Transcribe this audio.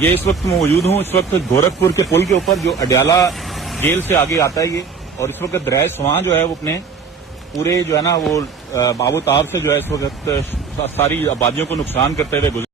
ये इस वक्त मौजूद हूँ इस वक्त गोरखपुर के पुल के ऊपर जो अडयाला जेल से आगे आता है ये, और इस वक्त दरिया स्वां जो है वो अपने पूरे जो है ना वो बाबू ताब से जो है इस वक्त सारी आबादियों को नुकसान करते हुए